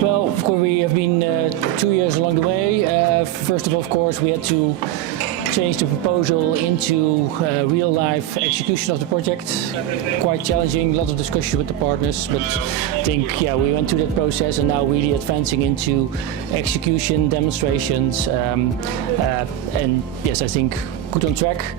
Well, of course, we have been 2 years along the way. First of all, of course, we had to change the proposal into real-life execution of the project. Quite challenging, lots of discussions with the partners, but I think, yeah, we went through that process and now really advancing into execution, demonstrations, and yes, I think good on track.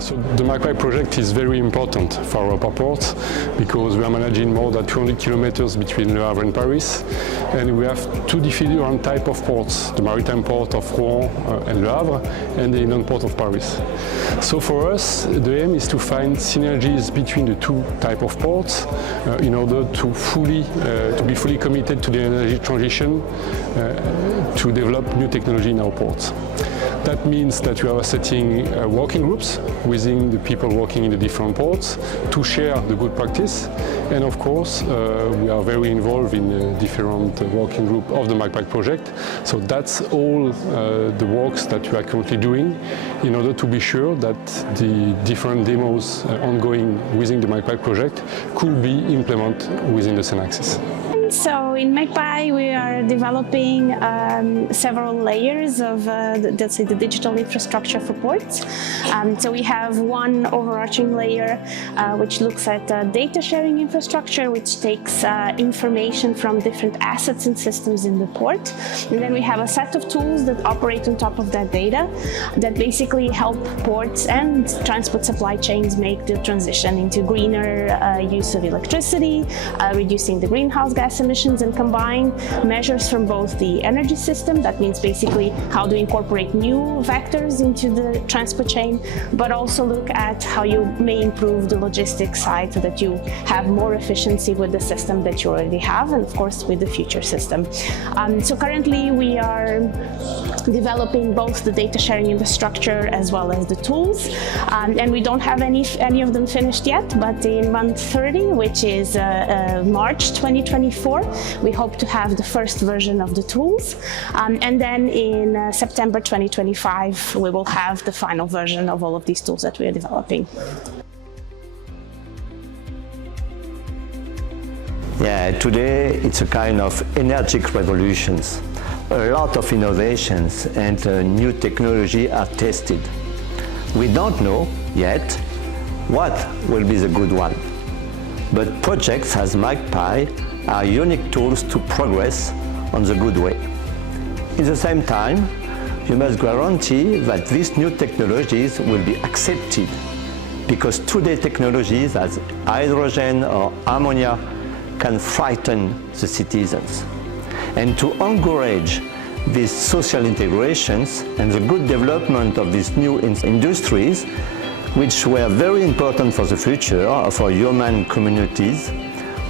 So the MAGPIE project is very important for our port because we are managing more than 200 kilometers between Le Havre and Paris, and we have two different types of ports, the maritime port of Rouen and Le Havre and the inland port of Paris. So for us, the aim is to find synergies between the two types of ports in order to be fully committed to the energy transition, to develop new technology in our ports. That means that we are setting working groups within the people working in the different ports to share the good practice. And of course, we are very involved in the different working group of the MAGPIE project. So that's all the works that we are currently doing in order to be sure that the different demos ongoing within the MAGPIE project could be implemented within the Synaxis. So in MAGPIE we are developing several layers of let's say the digital infrastructure for ports. So we have one overarching layer which looks at data sharing infrastructure, which takes information from different assets and systems in the port. And then we have a set of tools that operate on top of that data that basically help ports and transport supply chains make the transition into greener use of electricity, reducing the greenhouse gas emissions, and combine measures from both the energy system, that means basically how to incorporate new vectors into the transport chain, but also look at how you may improve the logistics side so that you have more efficiency with the system that you already have, and of course with the future system. So currently we are developing both the data sharing infrastructure as well as the tools, and we don't have any of them finished yet, but in month 30, which is March 2024, we hope to have the first version of the tools, and then in September 2025 we will have the final version of all of these tools that we are developing. Yeah, today it's a kind of energetic revolutions. A lot of innovations and new technology are tested. We don't know yet what will be the good one, but projects as MAGPIE are unique tools to progress on the good way. In the same time, you must guarantee that these new technologies will be accepted, because today's technologies as hydrogen or ammonia can frighten the citizens. And to encourage these social integrations and the good development of these new industries, which were very important for the future for human communities,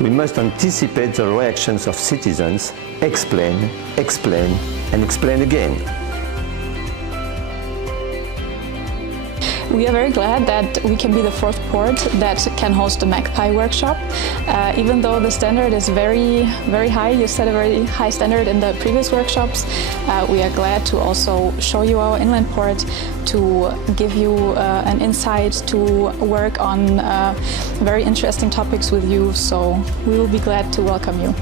we must anticipate the reactions of citizens, explain, explain, and explain again. We are very glad that we can be the fourth port that can host a MAGPIE workshop. Even though the standard is very high, you set a very high standard in the previous workshops, we are glad to also show you our inland port, to give you an insight, to work on very interesting topics with you. So we will be glad to welcome you.